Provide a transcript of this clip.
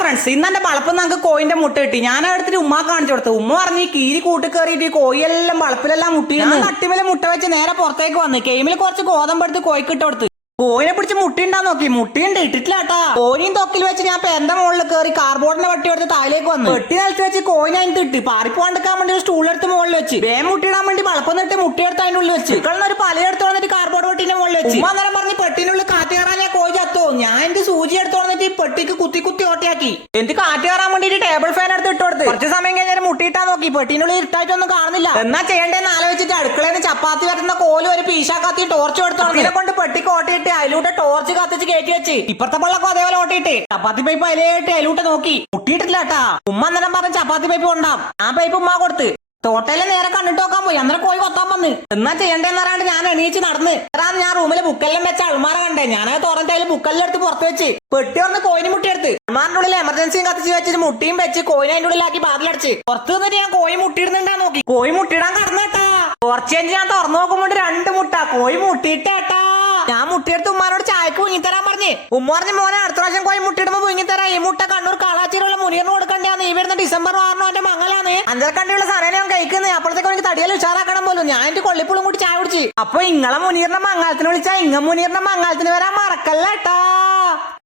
Friends, ഇന്ന് എന്റെ വളപ്പിൽ നമുക്ക് കോയിന്റെ മുട്ട കിട്ടി. ഞാൻ എടുത്തിട്ട് ഉമ്മ കാണിച്ചു കൊടുത്തു. ഉമ്മ പറഞ്ഞ് കീരി കൂട്ടി കയറിയിട്ട് കോയിയെല്ലാം വളപ്പിലെല്ലാം മുട്ടിയെന്ന്. തട്ടിമേലെ മുട്ട വെച്ച് നേരെ പുറത്തേക്ക് വന്ന് ഗെയിമിൽ കുറച്ച് ഗോതമ്പെടുത്ത് കോയിക്ക് ഇട്ട് കൊടുത്ത്. കോയിനെ പിടിച്ച് മുട്ടിണ്ടാ നോക്കി, മുട്ടിയുണ്ട് ഇട്ടിട്ടില്ലാട്ടാ. കോയിനും തൊക്കിൽ വെച്ച് ഞാൻ പെരന്റെ മുകളിൽ കയറി കാർബോർഡിന്റെ വട്ടി എടുത്ത് താഴേക്ക് വന്നു. വെട്ടി നിലത്ത് വെച്ച് കോയിനെ അതിന് ഇട്ട് പാറിപ്പോണ്ടിക്കാൻ വേണ്ടി ഒരു സ്റ്റൂൾ എടുത്ത് മുകളിൽ വെച്ച് വേം മുട്ടിയിടാൻ വേണ്ടി വളപ്പൊന്നിട്ട് മുട്ടിയെടുത്ത് അതിന്റെ ഉള്ളിൽ വെച്ച് ഒരു പലയെടുത്ത് വന്നിട്ട് കാർബോർഡ് വെട്ടിന്റെ മുകളിൽ വെച്ച് ഉമ്മ അന്നേരം പറഞ്ഞ് പെട്ടിനുള്ളിൽ കാറ്റ് കയറാൻ ഞാൻ കോയി ചത്തോ. ഞാൻ എന്റെ സൂചി എടുത്ത് വന്നിട്ട് ഈ പെട്ടിക്ക് കുത്തി കുത്തി ഓട്ടിയാക്കി. എനിക്ക് കാറ്റ് കയറാൻ വേണ്ടിട്ട് ടേബിൾ ഫാൻ എടുത്ത് ഇട്ട് കൊടുത്ത് കുറച്ച് സമയം കഴിഞ്ഞാൽ മുട്ടിയിട്ടാ നോക്കി. പെട്ടിനുള്ളിൽ ഇരുട്ടായിട്ടൊന്നും കാണുന്നില്ല. എന്നാ ചെയ്യേണ്ടതെന്ന് ആലോചിച്ചിട്ട് അടുക്കളയിൽ നിന്ന് ചപ്പാത്തി വരുന്ന കോലും ഒരു പീശാക്കാത്തി ടോർച്ച് എടുത്തോളൂ. ഇതിനെ കൊണ്ട് പെട്ടിക്ക് ഓട്ടിയിട്ട് അതിലൂടെ ടോർച്ച് കത്തിച്ച് കയറ്റി വെച്ച് ഇപ്പുറത്തെ പിള്ളക്കും അതേപോലെ ഓട്ടിയിട്ട് ചപ്പാത്തി പൈപ്പ് അതിലേട്ട് അതിലൂട്ട് നോക്കി മുട്ടിയിട്ടില്ല കേട്ടാ. ഉമ്മ അന്നേരം പറഞ്ഞ ചപ്പാത്തി പൈപ്പ് കൊണ്ടാം. ആ പൈപ്പ് ഉമ്മ കൊടുത്ത് തോട്ടയിലെ നേരെ കണ്ടിട്ട് നോക്കാൻ പോയി. അന്നേരം കോഴി കൊത്താൻ വന്ന്. എന്നാ ചെയ്യണ്ടെന്ന് പറയാണ്ട് ഞാൻ എണീച്ച് നടന്ന് ഞാൻ റൂമിൽ ബുക്കെല്ലാം വെച്ച അൾമാറ കണ്ടേ. ഞാനത് തുറന്നിട്ട് അതിൽ ബുക്കെല്ലാം എടുത്ത് പുറത്ത് വെച്ച് പെട്ടി വന്ന് കോയിന് മുട്ടിയെടുത്ത് അൾമാറിന്റെ ഉള്ളിൽ എമർജൻസിയും കത്തിച്ച് വെച്ചിട്ട് മുട്ടിയും വെച്ച് കോയിനെ അതിന്റെ ഉള്ളിലാക്കി ബാതിലടിച്ച് പുറത്ത് നിന്നിട്ട് ഞാൻ കോഴി മുട്ടിയിടുന്നുണ്ടാ നോക്കി. കോഴി മുട്ടിയിടാൻ കടന്നേട്ടാ. കുറച്ച് കഴിഞ്ഞ് ഞാൻ തുറന്നു നോക്കുമ്പോ 2 മുട്ട കോഴി മുട്ടിയിട്ടേട്ടാ. ഞാൻ മുട്ടിയെടുത്ത് ഉമ്മാനോട് ചായക്ക് പുങ്ങിത്തരാൻ പറഞ്ഞ്. ഉമ്മ പറഞ്ഞ് മോനെ അടുത്ത പ്രാവശ്യം കോഴി മുട്ടിയിടുമ്പോ പുങ്ങിത്തരാ. ഈ മുട്ട കണ്ണൂർ കാളാച്ചിലുള്ള മുനീറിന് കൊടുക്കണ്ടാന്ന്. ഈ വരുന്ന ഡിസംബർ 6 അവന്റെ മംഗലാണ്. അഞ്ചരക്കണ്ടിയുള്ള സാധനം ഞാൻ കഴിക്കുന്നത്. അപ്പോഴത്തേക്ക് എനിക്ക് തടിയാൽ ഉഷാറാക്കണം പോലും. ഞാൻ എന്റെ കൊള്ളിപ്പുളും കൂടി ചായ കുടിച്ച്. അപ്പൊ ഇങ്ങളെ മുനീറിന്റെ മംഗലത്തിന് വിളിച്ചാ ഇങ്ങ മുനീറിന്റെ മംഗലത്തിന് വരാൻ മറക്കല്ലേട്ടാ.